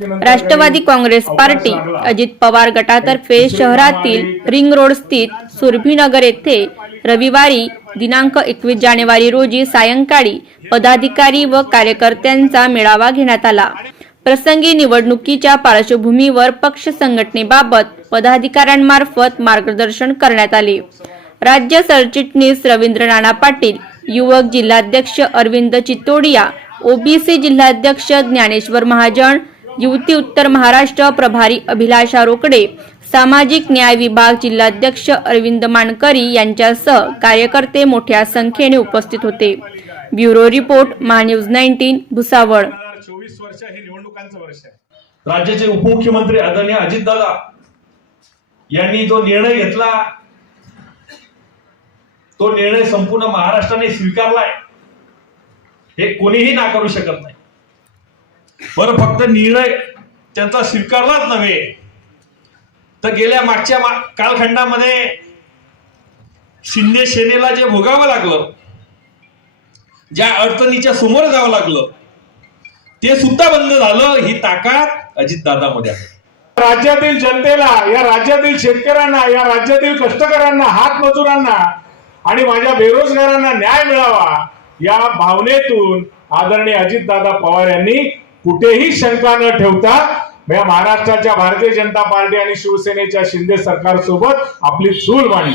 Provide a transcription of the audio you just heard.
Rashtrawadi Congress party Ajit Pawar गटातर्फे शहरातील ring road स्थित सुरभीनगर येथे रविवारी दिनांक एकवीस जानेवारी रोजी सायंकाळी पदाधिकारी व कार्यकर्त्यांचा मेळावा घेण्यात आला. प्रसंगी निवडणुकीच्या पार्श्वभूमीवर पक्ष संघटनेबाबत पदाधिकाऱ्यांमार्फत मार्गदर्शन करण्यात आले. राज्य सरचिटणीस रवींद्र नाना पाटील युवक जिल्हाध्यक्ष अरविंद चितोडिया ओबीसी जिल्हाध्यक्ष ज्ञानेश्वर महाजन युवती उत्तर महाराष्ट्र प्रभारी अभिलाषा रोकडे सामाजिक न्याय विभाग जिल्हाध्यक्ष अरविंद मानकरी यांच्यासह कार्यकर्ते मोठ्या संख्येने उपस्थित होते. Bureau report Mahanews nineteen Bhusawal. चोवीस वर्ष हे निवडणुकांचं वर्ष आहे. राज्याचे उपमुख्यमंत्री आदरणीय अजितदादा यांनी जो निर्णय घेतला तो निर्णय संपूर्ण महाराष्ट्राने स्वीकारलाय. हे कोणीही नाकारू शकत नाही. बरं फक्त निर्णय त्यांचा स्वीकारलाच नव्हे. तर गेल्या मागच्या मा- कालखंडामध्ये शिंदे सेनेला जे भोगावं लागलं ज्या अडचणीच्या समोर जावं लागलं ते सुद्धा बंद झालं ही ताकद अजितदादामध्ये आहे. राज्यातील जनतेला या राज्यातील शेतकऱ्यांना या राज्यातील कष्टकऱ्यांना हातमजुरांना आणि माझ्या बेरोजगारांना न्याय मिळावा या भावनेतून आदरणीय अजितदादा पवार यांनी कुठेही शंका न ठेवता महाराष्ट्राच्या भारतीय जनता पार्टी आणि शिवसेनेच्या शिंदे सरकार सोबत आपली चूल मांडली.